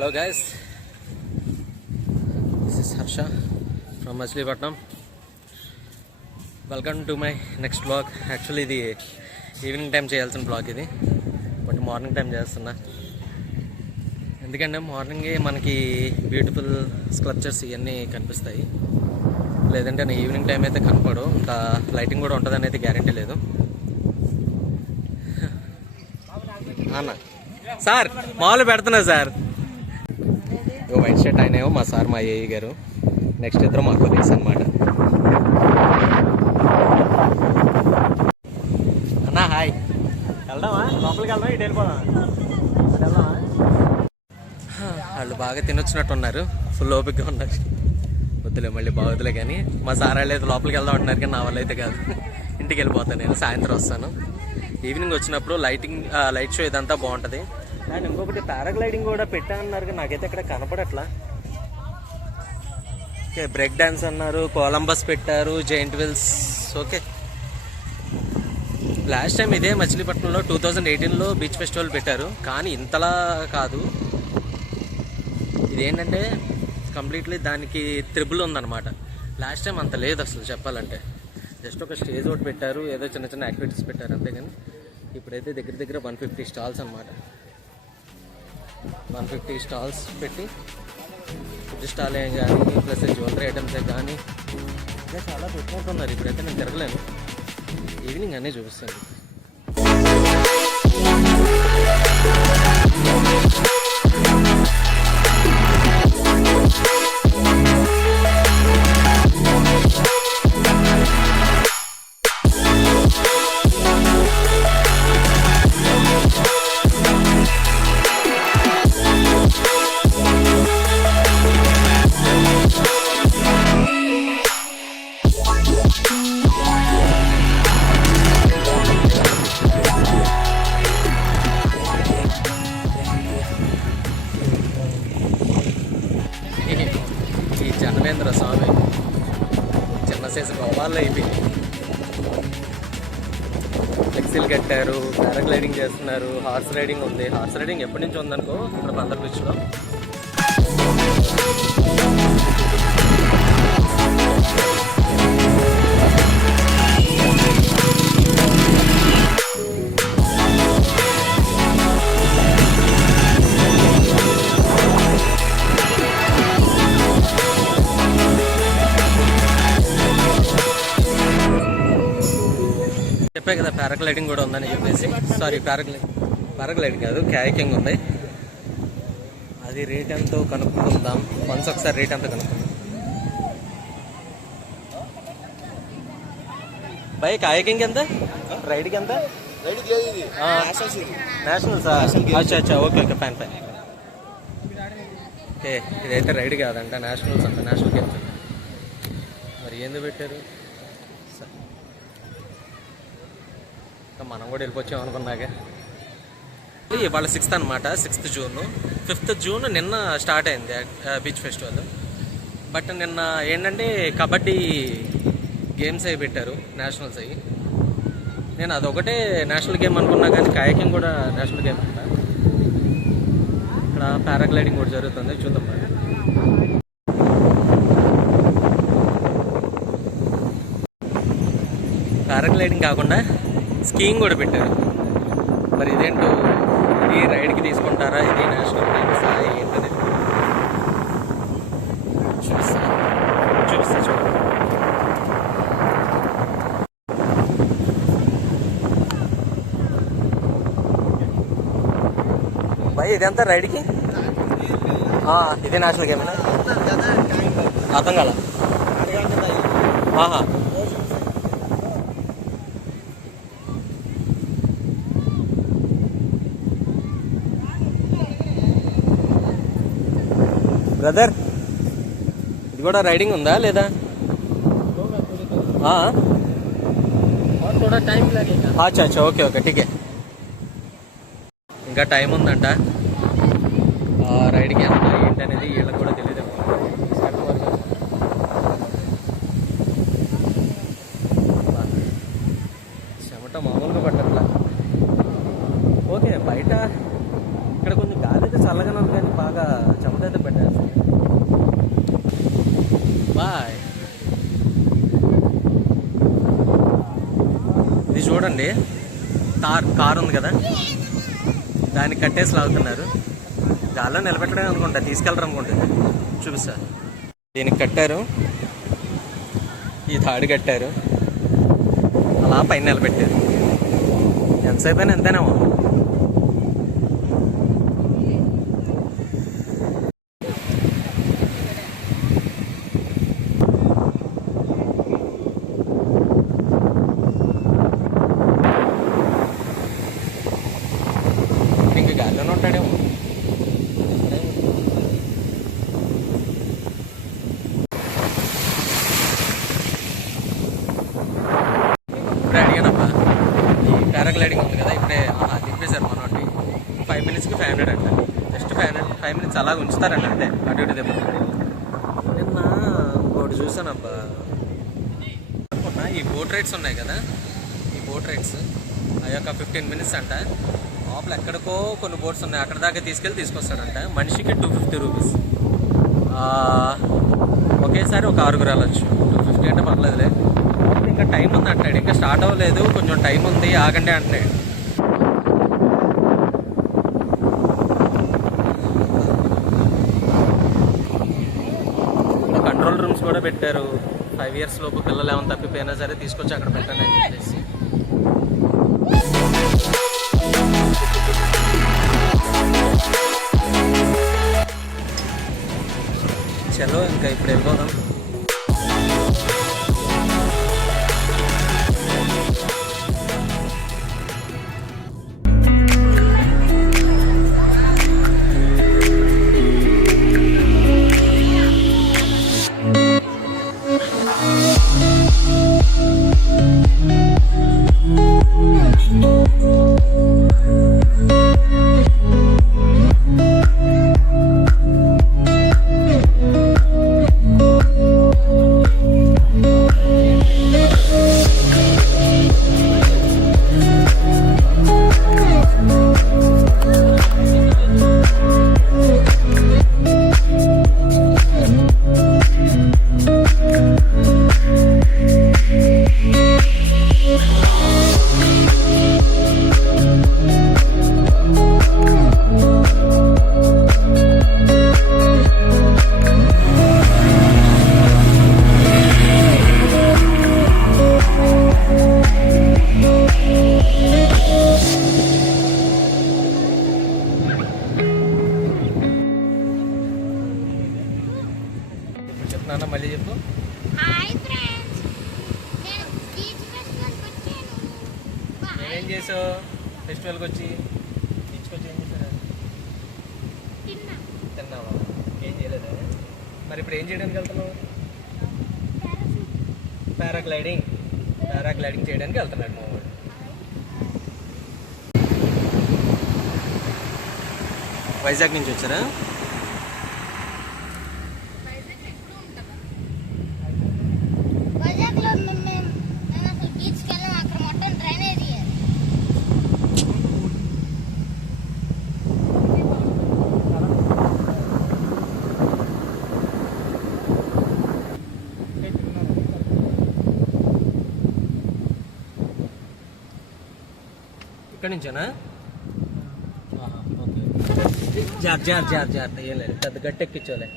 Hello guys, this is Harsha from Machilipatnam. Welcome to my next vlog. Actually ఇది evening time చేయాల్సిన blog ఇది, but morning time చేస్తున్నా. ఎందుకంటే మార్నింగే మనకి బ్యూటిఫుల్ స్కల్ప్చర్స్ ఇవన్నీ కనిపిస్తాయి, లేదంటే ఈవినింగ్ టైం అయితే కనపడు. ఇంకా లైటింగ్ కూడా ఉంటుందని అయితే గ్యారంటీ లేదు. అన్న సార్ మామూలు పెడుతున్నా సార్. వైట్ షర్ట్ ఆయన మా సార్, మా ఏఈ గారు. నెక్స్ట్ ఇద్దరు మా కొలీగ్స్ అనమాట. అన్నా హాయ్, వెళ్దామా లోపలికి? వెళ్దాం, ఇటు వెళ్ళిపోదాం. వెళ్దామా? వాళ్ళు బాగా తినొచ్చినట్టు ఉన్నారు, ఫుల్ ఓపిక్గా ఉన్నారు. వద్దులే మళ్ళీ బాగుద్దులే కానీ. మా సార్ వాళ్ళు అయితే లోపలికి వెళ్దాం అంటున్నారు, కానీ నా వల్ల అయితే కాదు. ఇంటికి వెళ్ళిపోతాను నేను, సాయంత్రం వస్తాను. ఈవినింగ్ వచ్చినప్పుడు లైట్ షో ఇదంతా బాగుంటుంది. అండ్ ఇంకొకటి పారాగ్లైడింగ్ కూడా పెట్టానన్నారు, కానీ నాకైతే ఇక్కడ కనపడట్లా. ఓకే, బ్రేక్ డ్యాన్స్ అన్నారు, కొలంబస్ పెట్టారు, giant wheels. Okay, last time ఇదే మచిలీపట్నంలో 2018లో బీచ్ ఫెస్టివల్ పెట్టారు, కానీ ఇంతలా కాదు. ఇదేంటంటే కంప్లీట్లీ దానికి త్రిబుల్ ఉందన్నమాట. లాస్ట్ టైం అంత లేదు అసలు చెప్పాలంటే. జస్ట్ ఒక స్టేజ్ ఒకటి పెట్టారు, ఏదో చిన్న చిన్న యాక్టివిటీస్ పెట్టారు అంతేగాని. ఇప్పుడైతే దగ్గర దగ్గర 150 స్టాల్స్ అనమాట. 150 స్టాల్స్ పెట్టి ఫుడ్ స్టాల్ కానీ ప్లస్ జ్యువెలరీ ఐటమ్స్ కానీ ఇంకా చాలా పెట్టుకుంటున్నారు. ఇప్పుడైతే నేను తిరగలేను, ఈవినింగ్ అన్నీ చూపిస్తాను. ఈ జనవేంద్ర స్వామి చిన్న సైజు గోపాల్లో అయిపోయింది. ఫ్లెక్సీలు కట్టారు, పారాగ్లైడింగ్ చేస్తున్నారు, హార్స్ రైడింగ్ ఉంది. హార్స్ రైడింగ్ ఎప్పటి నుంచి ఉందనుకో ఇక్కడ బందర్ బీచ్లో. చెప్పే కదా పారాగ్లైడింగ్ కూడా ఉందని చెప్పేసి. సారీ, పారాగ్లైడింగ్ కాదు, క్యాకింగ్ ఉంది. అది రేట్ ఎంతో కనుక్కుందాం. వన్స్ ఒకసారి రేట్ ఎంతో కనుక్కుందాం. బై కాయకింగ్ ఎంత, రైడ్కి ఎంత? National sir. అచ్చా okay okay, fine fine. Okay, ఇదైతే రైడ్ కాదంట, నేషనల్స్ అంట. నేషనల్ గేమ్స్ అంట. మరి ఏంది పెట్టారు? మనం కూడా వెళ్ళిపోవచ్చాం అనుకున్నాక. ఇవాళ 6th అనమాట, 6th జూన్. 5th జూన్ నిన్న స్టార్ట్ అయింది బీచ్ ఫెస్టివల్. బట్ నిన్న ఏంటంటే కబడ్డీ గేమ్స్ అవి పెట్టారు, నేషనల్స్ అవి. నేను అదొకటే నేషనల్ గేమ్ అనుకున్నా, కానీ కాయకింగ్ కూడా నేషనల్ గేమ్ అంట. ఇక్కడ పారాగ్లైడింగ్ కూడా జరుగుతుంది, చూద్దాం. పారాగ్లైడింగ్ కాకుండా స్కీయింగ్ కూడా పెట్టారు. మరి ఇదేంటో, ఇది రైడ్కి తీసుకుంటారా, ఇది నేషనల్ గేమ్స్ ఏంటనేది చూపిస్తా చూడండి. భయ్ ఇదంతా రైడ్కి? ఇదే నేషనల్ గేమేనా? అర్థం కాల. ఆహా, బ్రదర్ ఇది కూడా రైడింగ్ ఉందా లేదా? అచ్చా అచ్చా, ఓకే ఓకే, ఠీకే. ఇంకా టైం ఉందంట రైడ్కి. ఎంత ఏంటనేది వీళ్ళకి కూడా తెలియదు. చెమట మామూలుగా పట్టట్లా. ఓకే, బయట ఇక్కడ కొంచెం గాలి అయితే చల్లగానే ఉంది, కానీ బాగా ఇది చూడండి, కార్ ఉంది కదా, దాన్ని కట్టేసి లాగుతున్నారు. గాల్లో నిలబెట్టడం అనుకుంటా, తీసుకెళ్ళరు అనుకుంటా. చూపిస్తా. దీనికి కట్టారు, ఈ తాడు కట్టారు, అలా పైన నిలబెట్టారు. ఎంతసేపు అయినా ఎంతేనేమో. ఇంక గాల్లోనే ఉంటాడేమో. ఇప్పుడే అడిగానబ్బా, ఈ పారాగ్లైడింగ్ ఉంది కదా, ఇప్పుడే తిప్పేశారు మనోటి. 5 minutesకి 500 అంట. జస్ట్ 5 minutes అలా ఉంచుతారంట, అంతే. అటు ఇటు దెబ్బ. నిన్న ఇంకోటి చూసానబ్బా, అనుకున్నా ఈ బోట్ రైడ్స్ ఉన్నాయి కదా, ఈ బోట్ రైడ్స్ అవి ఒక 15 minutes అంట. లోపల ఎక్కడికో కొన్ని బోట్స్ ఉన్నాయి, అక్కడ దాకా తీసుకొస్తాడంట. మనిషికి 250 రూపీస్. ఒకేసారి ఒక 6 వెళ్ళొచ్చు. 250 అంటే పర్లేదులే. ఇంకా టైం ఉంది అంటాడు, ఇంకా స్టార్ట్ అవ్వలేదు, కొంచెం టైం ఉంది, ఆగండి అంటున్నాడు. కంట్రోల్ రూమ్స్ కూడా పెట్టారు. 5 years లోపు పిల్లలు ఏమైనా తప్పిపోయినా సరే తీసుకొచ్చి అక్కడ పెట్టండి అని చెప్పేసి. చలో ఇంకా ఇప్పుడు వెళ్ళిపోదాం. చెప్తున్నా, మళ్ళీ చెప్పు. ఏం చేసావు ఫెస్టివల్కి వచ్చి? బీచ్కి వచ్చి ఏం చేశారు? తిన్నావా? ఏం చేయలేదా? మరి ఇప్పుడు ఏం చేయడానికి వెళ్తున్నావు? పారాగ్లైడింగ్ చేయడానికి వెళ్తున్నాడు మా వాడు. వైజాగ్ నుంచి వచ్చారా? ఇక్కడి నుంచేనా? ఓకే. జార్ ఏం లేదు, పెద్ద గట్టి ఎక్కించోలే.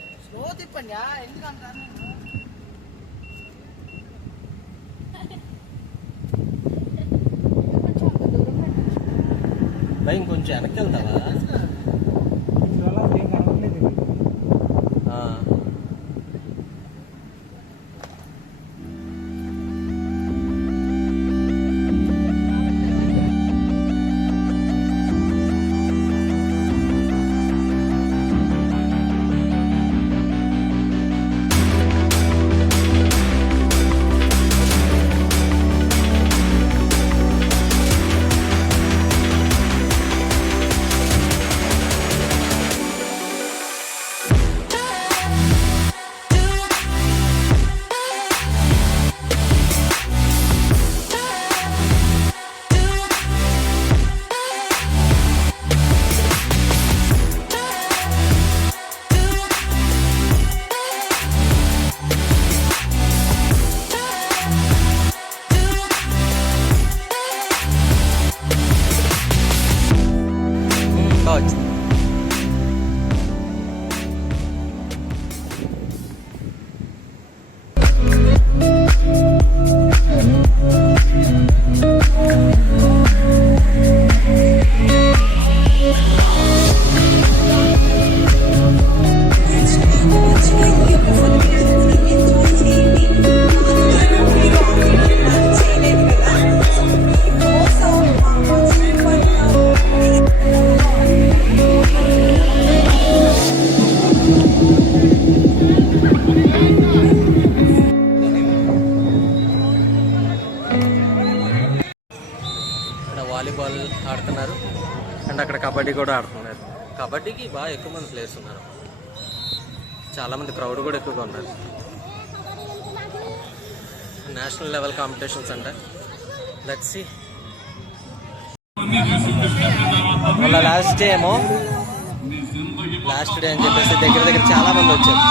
భయ ఇంకొంచెం వెనక్కి వెళ్తావా? వాలీబాల్ ఆడుతున్నారు అండ్ అక్కడ కబడ్డీ కూడా ఆడుతున్నారు. కబడ్డీకి బాగా ఎక్కువ మంది ప్లేయర్స్ ఉన్నారు, చాలామంది క్రౌడ్ కూడా ఎక్కువగా ఉన్నారు. నేషనల్ లెవెల్ కాంపిటీషన్స్ అంట. Let's see. వాళ్ళ లాస్ట్ డే అని చెప్పేసి దగ్గర చాలా మంది వచ్చారు.